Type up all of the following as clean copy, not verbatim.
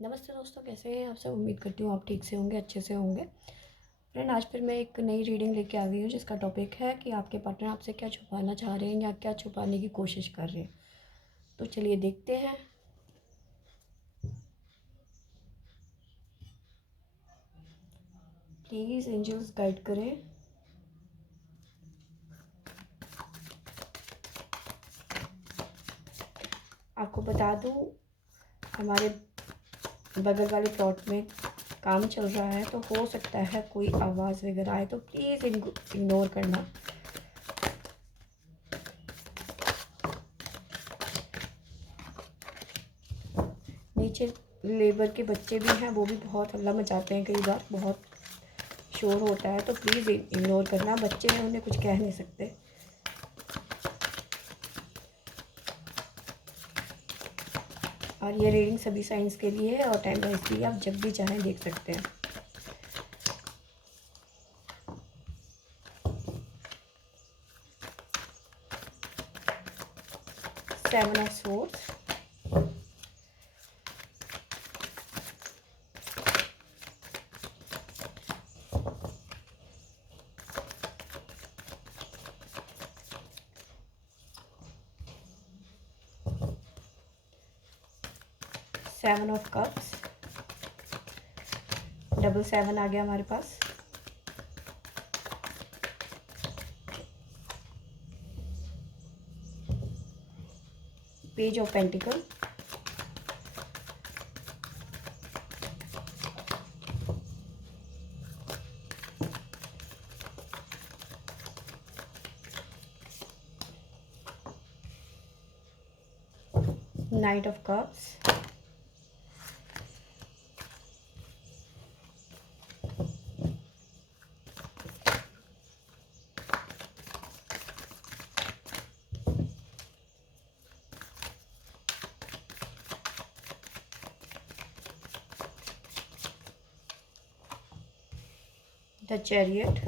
नमस्ते दोस्तों, कैसे हैं आप सब। उम्मीद करती हूँ आप ठीक से होंगे, अच्छे से होंगे। फ्रेंड, आज फिर मैं एक नई रीडिंग लेके आ गई हूँ जिसका टॉपिक है कि आपके पार्टनर आपसे क्या छुपाना चाह रहे हैं या क्या छुपाने की कोशिश कर रहे हैं। तो चलिए देखते हैं। प्लीज़ एंजल्स गाइड करें। आपको बता दूँ, हमारे बगल वाले प्लॉट में काम चल रहा है, तो हो सकता है कोई आवाज़ वगैरह आए, तो प्लीज़ इग्नोर करना। नीचे लेबर के बच्चे भी हैं, वो भी बहुत हल्ला मचाते हैं, कई बार बहुत शोर होता है, तो प्लीज़ इग्नोर करना। बच्चे हैं, उन्हें कुछ कह नहीं सकते। और ये रीडिंग सभी साइंस के लिए है और टाइम वाइज के लिए आप जब भी चाहें देख सकते हैं। Seven of swords, seven of cups, double seven आ गया हमारे पास। Page of pentacle, knight of cups, the chariot,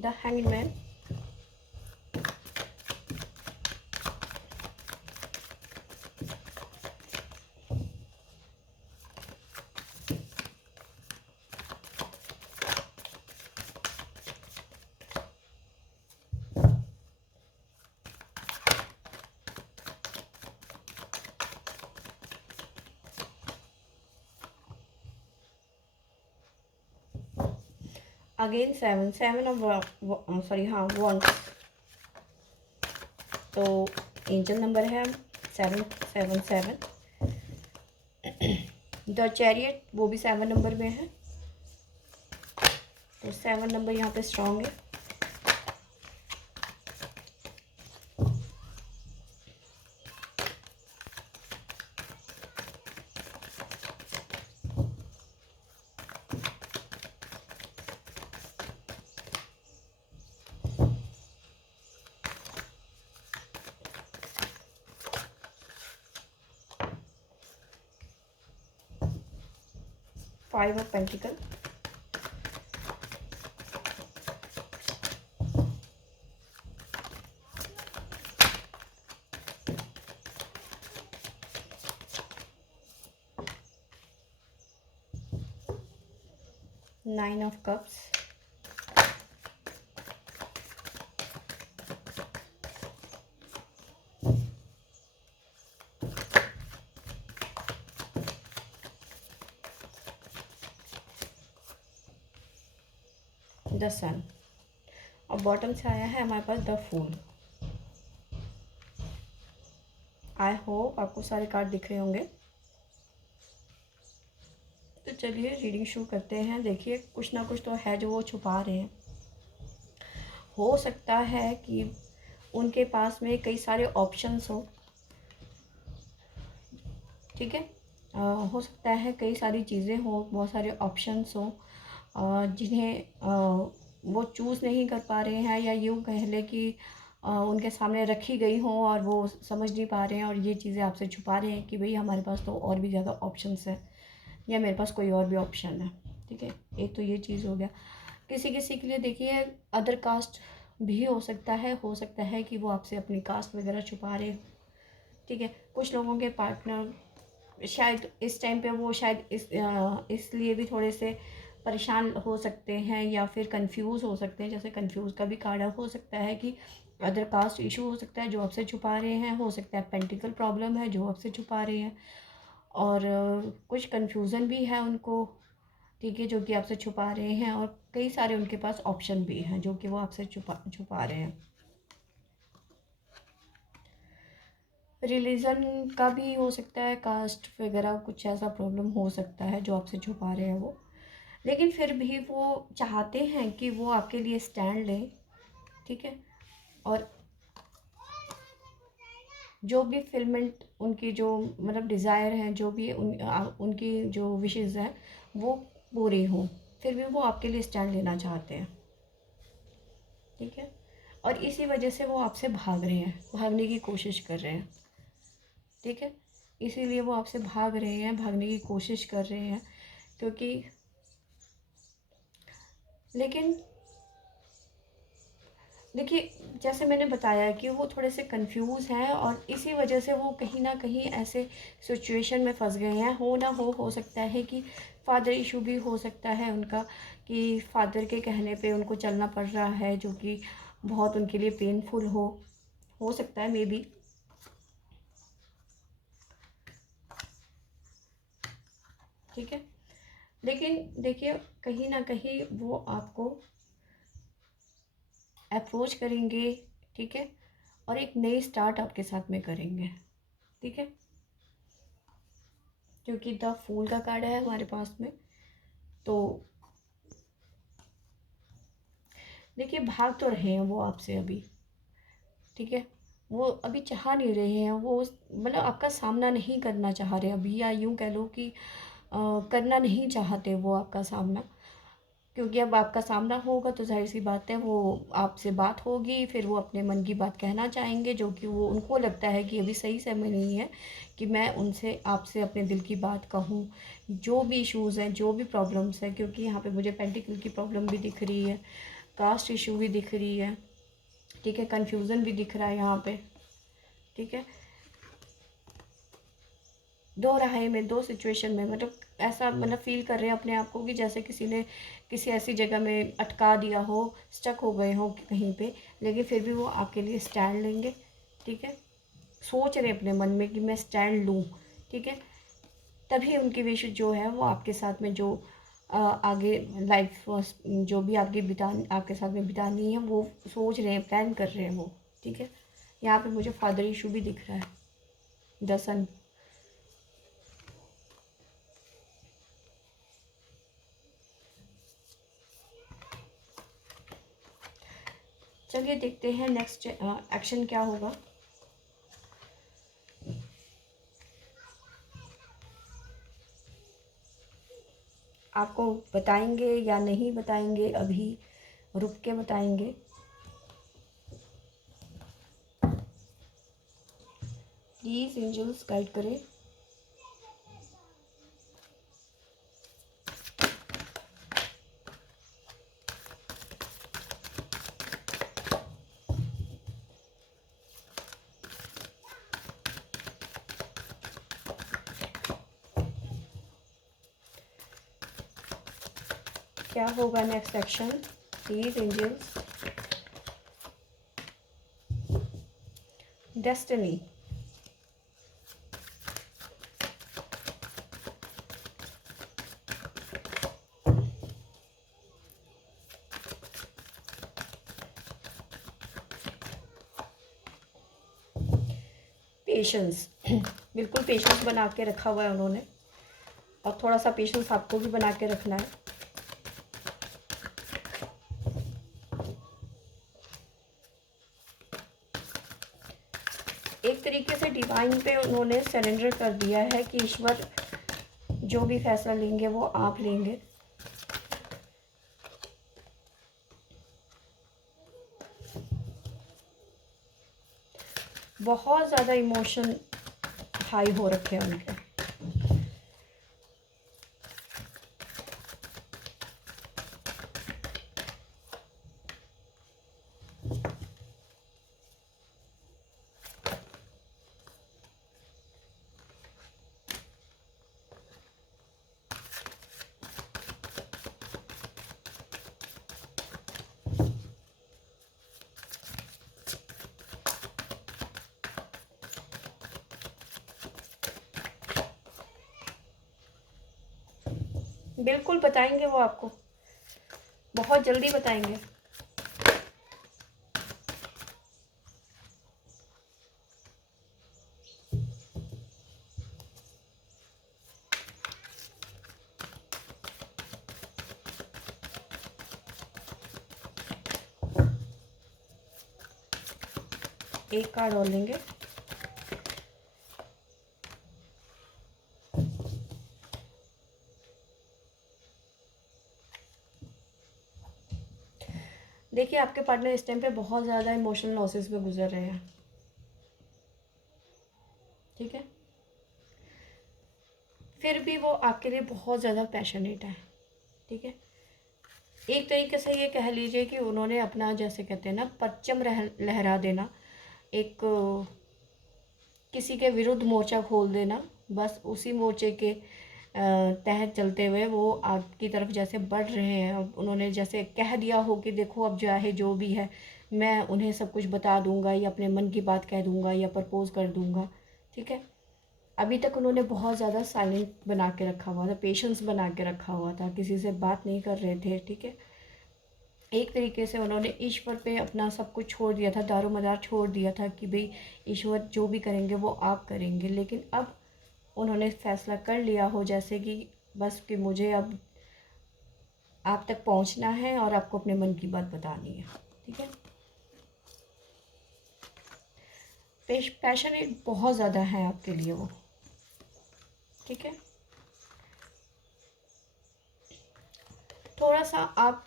the hanged man, again seven, seven of sorry हाँ वॉन्ड्स। तो एंजल नंबर है seven seven seven. The chariot वो भी seven number में है, तो सेवन नंबर यहाँ पे स्ट्रॉन्ग है। Five of pentacle, nine of cups, the sun. और बॉटम से आया है हमारे पास द फूल। आई होप आपको सारे कार्ड दिख रहे होंगे। तो चलिए रीडिंग शुरू करते हैं। देखिए, कुछ ना कुछ तो है जो वो छुपा रहे हैं। हो सकता है कि उनके पास में कई सारे ऑप्शंस हो, ठीक है। हो सकता है कई सारी चीज़ें हो, बहुत सारे ऑप्शंस हो जिन्हें वो चूज़ नहीं कर पा रहे हैं, या यूँ कह लें कि उनके सामने रखी गई हों और वो समझ नहीं पा रहे हैं और ये चीज़ें आपसे छुपा रहे हैं कि भाई हमारे पास तो और भी ज़्यादा ऑप्शंस हैं या मेरे पास कोई और भी ऑप्शन है। ठीक है, एक तो ये चीज़ हो गया। किसी किसी के लिए देखिए अदर कास्ट भी हो सकता है कि वो आपसे अपनी कास्ट वगैरह छुपा रहे हो। ठीक है, कुछ लोगों के पार्टनर शायद इस टाइम पे वो शायद इसलिए भी थोड़े से परेशान हो सकते हैं या फिर कंफ्यूज हो सकते हैं। जैसे कंफ्यूज का भी कार्ड हो सकता है कि अदर कास्ट इशू हो सकता है जो आपसे छुपा रहे हैं, हो सकता है पेंटिकल प्रॉब्लम है जो आपसे छुपा रहे हैं, और कुछ कन्फ्यूज़न भी है उनको। ठीक है, जो कि आपसे छुपा रहे हैं, और कई सारे उनके पास ऑप्शन भी हैं जो कि वो आपसे छुपा छुपा रहे हैं। रिलीजन का भी हो सकता है, कास्ट वगैरह कुछ ऐसा प्रॉब्लम हो सकता है जो आपसे छुपा रहे हैं वो, लेकिन फिर भी वो चाहते हैं कि वो आपके लिए स्टैंड लें। ठीक है, और जो भी फिलमेंट उनकी जो मतलब डिज़ायर हैं, जो भी उनकी जो विशेज़ हैं वो पूरी हों, फिर भी वो आपके लिए स्टैंड लेना चाहते हैं। ठीक है, और इसी वजह से वो आपसे भाग रहे हैं, भागने की कोशिश कर रहे हैं। ठीक है, इसीलिए वो आपसे भाग रहे हैं, भागने की कोशिश कर रहे हैं, क्योंकि लेकिन देखिए जैसे मैंने बताया कि वो थोड़े से कंफ्यूज हैं और इसी वजह से वो कहीं ना कहीं ऐसे सिचुएशन में फंस गए हैं। हो ना हो सकता है कि फादर इशू भी हो सकता है उनका, कि फादर के कहने पे उनको चलना पड़ रहा है जो कि बहुत उनके लिए पेनफुल हो सकता है मे बी। ठीक है, लेकिन देखिए कहीं ना कहीं वो आपको अप्रोच करेंगे। ठीक है, और एक नई स्टार्ट आपके साथ में करेंगे। ठीक है, क्योंकि द फूल का कार्ड है हमारे पास में, तो देखिए भाग तो रहे हैं वो आपसे अभी। ठीक है, वो अभी चाह नहीं रहे हैं, वो मतलब आपका सामना नहीं करना चाह रहे अभी, या यूँ कह लो कि करना नहीं चाहते वो आपका सामना। क्योंकि अब आपका सामना होगा तो जाहिर सी बात है वो आपसे बात होगी, फिर वो अपने मन की बात कहना चाहेंगे, जो कि वो उनको लगता है कि अभी सही समय नहीं है कि मैं उनसे आपसे अपने दिल की बात कहूँ। जो भी इश्यूज़ हैं, जो भी प्रॉब्लम्स हैं, क्योंकि यहाँ पे मुझे पेंटिकल की प्रॉब्लम भी दिख रही है, कास्ट इशू भी दिख रही है। ठीक है, कन्फ्यूज़न भी दिख रहा है यहाँ पे। ठीक है, दो राहे में, दो सिचुएशन में, मतलब ऐसा मतलब फील कर रहे हैं अपने आप को कि जैसे किसी ने किसी ऐसी जगह में अटका दिया हो, स्टक हो गए हो कहीं पे, लेकिन फिर भी वो आपके लिए स्टैंड लेंगे। ठीक है, सोच रहे हैं अपने मन में कि मैं स्टैंड लूँ। ठीक है, तभी उनकी विश जो है वो आपके साथ में जो आगे लाइफ जो भी आपकी आपके साथ में बितानी है वो सोच रहे हैं, प्लान कर रहे हैं वो। ठीक है, यहाँ पे मुझे फादर इशू भी दिख रहा है, द सन। चलिए देखते हैं नेक्स्ट एक्शन क्या होगा। आपको बताएंगे या नहीं बताएंगे, अभी रुक के बताएंगे। प्लीज़ एंजल्स गाइड करें। क्या होगा next action, please angels. Destiny, patience. बिल्कुल पेशेंस बना के रखा हुआ है उन्होंने, और थोड़ा सा पेशेंस आपको भी बना के रखना है। एक तरीके से डिवाइन पे उन्होंने सरेंडर कर दिया है कि ईश्वर जो भी फैसला लेंगे वो आप लेंगे। बहुत ज़्यादा इमोशन हाई हो रखे हैं उनके। बिल्कुल बताएंगे वो आपको, बहुत जल्दी बताएंगे। एक कार्ड और लेंगे। देखिए आपके पार्टनर इस टाइम पे बहुत ज़्यादा इमोशनल लॉसेस में गुजर रहे हैं, ठीक है। फिर भी वो आपके लिए बहुत ज़्यादा पैशनेट है, ठीक है। एक तरीके से ये कह लीजिए कि उन्होंने अपना, जैसे कहते हैं ना, परचम लहरा देना, एक किसी के विरुद्ध मोर्चा खोल देना, बस उसी मोर्चे के तहत चलते हुए वो आपकी तरफ जैसे बढ़ रहे हैं। अब उन्होंने जैसे कह दिया हो कि देखो अब चाहे जो भी है मैं उन्हें सब कुछ बता दूंगा, या अपने मन की बात कह दूंगा, या प्रपोज कर दूंगा, ठीक है। अभी तक उन्होंने बहुत ज़्यादा साइलेंट बना के रखा हुआ था, पेशेंस बना के रखा हुआ था, किसी से बात नहीं कर रहे थे, ठीक है। एक तरीके से उन्होंने ईश्वर पे अपना सब कुछ छोड़ दिया था, दारोमदार छोड़ दिया था कि भाई ईश्वर जो भी करेंगे वो आप करेंगे। लेकिन अब उन्होंने फैसला कर लिया हो जैसे कि बस कि मुझे अब आप तक पहुंचना है और आपको अपने मन की बात बतानी है, ठीक है। पैशनेट बहुत ज़्यादा है आपके लिए वो, ठीक है। थोड़ा सा आप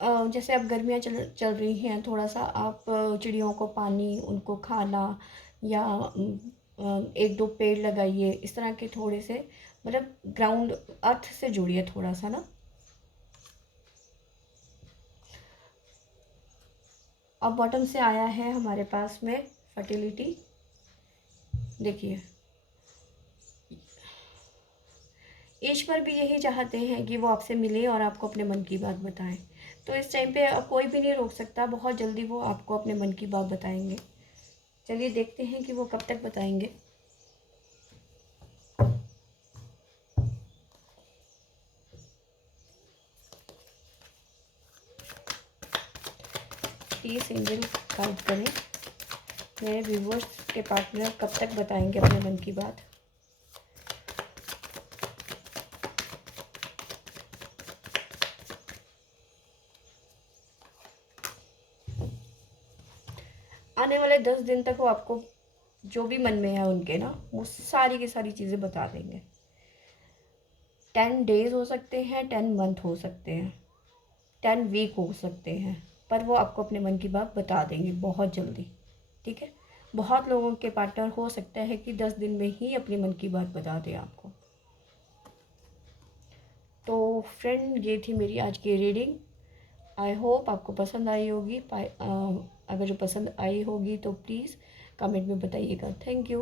जैसे अब गर्मियाँ चल चल रही हैं, थोड़ा सा आप चिड़ियों को पानी, उनको खाना, या एक दो पेड़ लगाइए, इस तरह के थोड़े से, मतलब ग्राउंड अर्थ से जुड़िए थोड़ा सा ना। अब बॉटम से आया है हमारे पास में फर्टिलिटी। देखिए ईश्वर भी यही चाहते हैं कि वो आपसे मिले और आपको अपने मन की बात बताएं। तो इस टाइम पे अब कोई भी नहीं रोक सकता, बहुत जल्दी वो आपको अपने मन की बात बताएंगे। चलिए देखते हैं कि वो कब तक बताएंगे। 30 एंजल काउंट करें, मेरे व्यूवर्स के पार्टनर कब तक बताएंगे अपने मन की बात। आने वाले 10 दिन तक वो आपको जो भी मन में है उनके ना, वो सारी की सारी चीज़ें बता देंगे। 10 डेज हो सकते हैं, 10 मंथ हो सकते हैं, 10 वीक हो सकते हैं, पर वो आपको अपने मन की बात बता देंगे बहुत जल्दी, ठीक है। बहुत लोगों के पार्टनर हो सकता है कि 10 दिन में ही अपनी मन की बात बता दें आपको। तो फ्रेंड, ये थी मेरी आज की रीडिंग। आई होप आपको पसंद आई होगी। अगर जो पसंद आई होगी तो प्लीज़ कमेंट में बताइएगा। Thank you.